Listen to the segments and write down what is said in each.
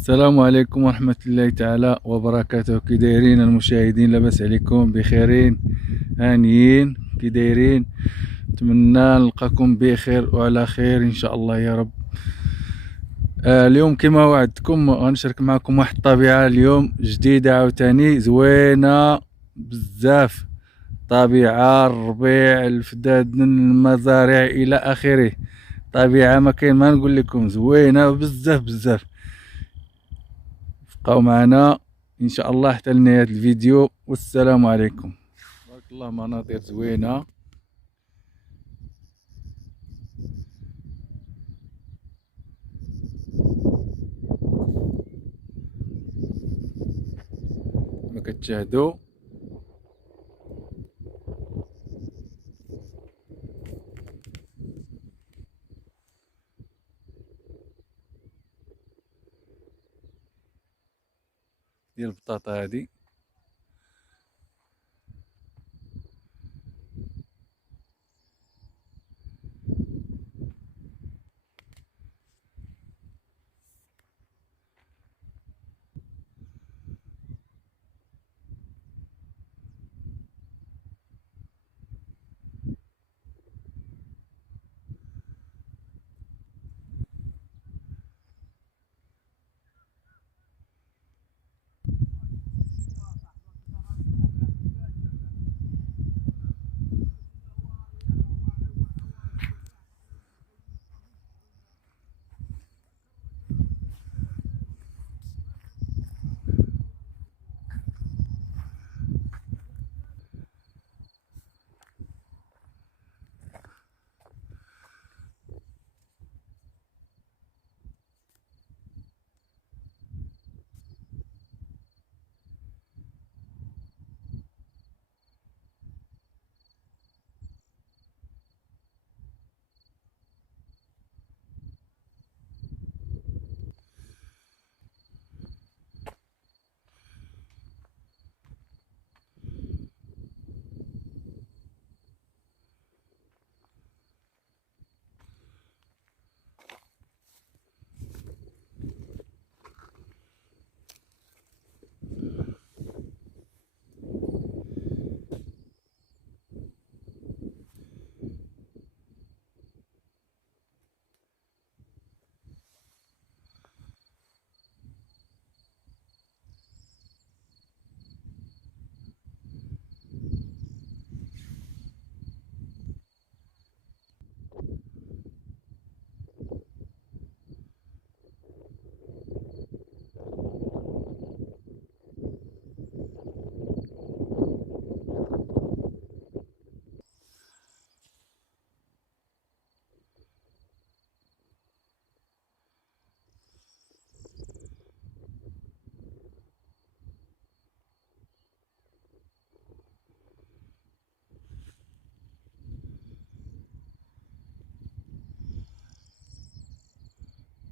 السلام عليكم ورحمة الله تعالى وبركاته. كي دايرين المشاهدين؟ لاباس عليكم؟ بخيرين؟ هانيين؟ كي دايرين؟ نتمنى نلقاكم بخير وعلى خير ان شاء الله يا رب. اليوم كما وعدتكم غنشارك معكم واحد الطبيعة اليوم جديدة عاوتاني زوينة بزاف. طبيعة الربيع، الفدادن، المزارع الى اخره. طبيعة ما كاين ما نقول لكم، زوينة بزاف بزاف. بقاو معنا ان شاء الله حتى لنهاية الفيديو، والسلام عليكم. تبارك الله، مناظر زوينة. كما كتشاهدوا ديال البطاطا هذه.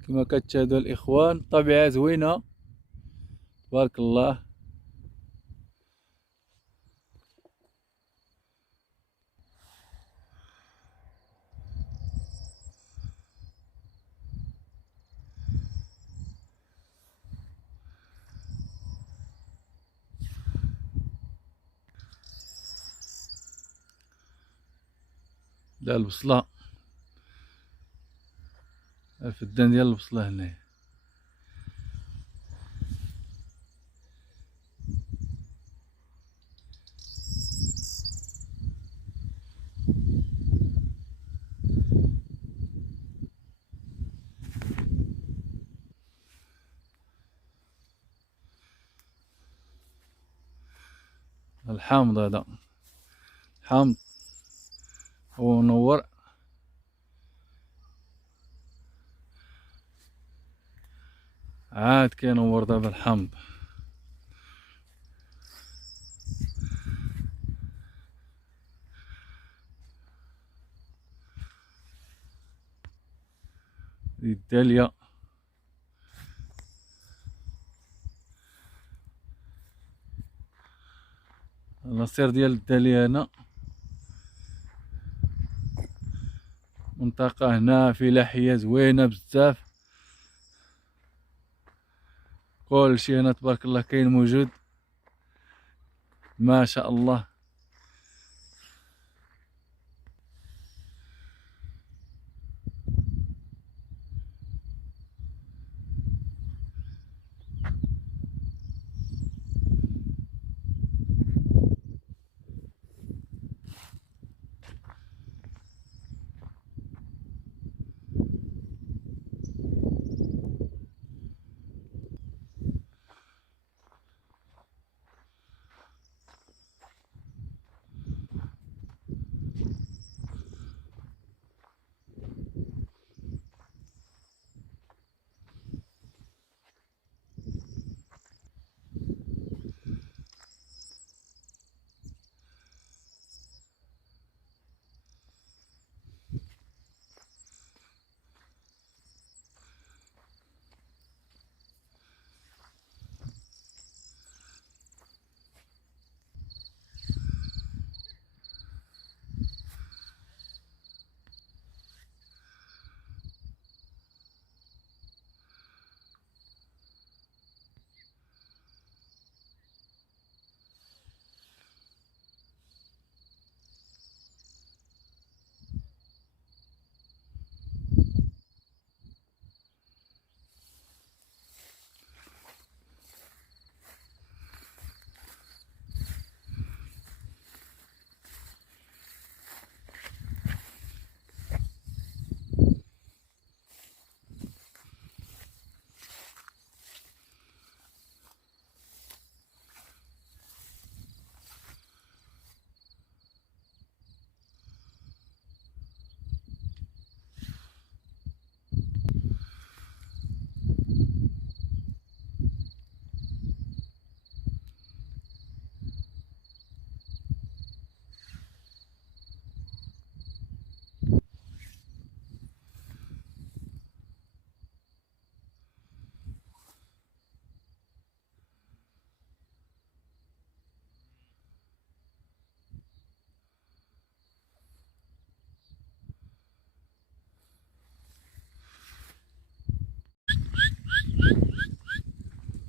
كما كتشاهدوا الاخوان، طبيعة زوينة تبارك الله. لا البصلة، الفدان ديال البصلة هنايا. الحامض هذا، حامض ونور. عاد كينور دابا الحامض. الدالية، العصير ديال الدالية هنا. منطقة هنا فلاحية زوينة بزاف. كل شيء هنا تبارك الله كاين موجود ما شاء الله.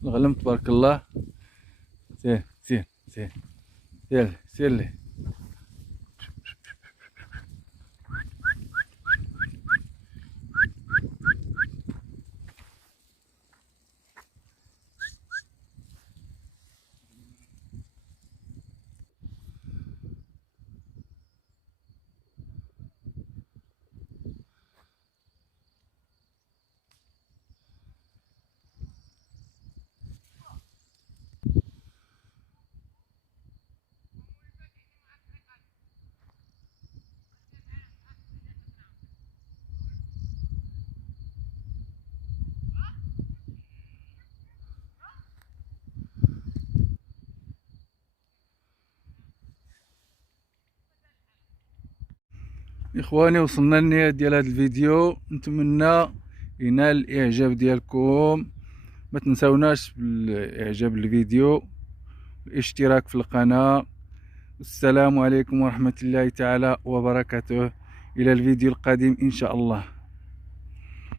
الغلم تبارك الله. سير سير سير يلا سير لي. اخواني وصلنا للنهايه ديال هذا الفيديو، نتمنى ينال الاعجاب ديالكم. ما تنساوناش بالاعجاب الفيديو والاشتراك في القناه. السلام عليكم ورحمه الله تعالى وبركاته. الى الفيديو القادم ان شاء الله.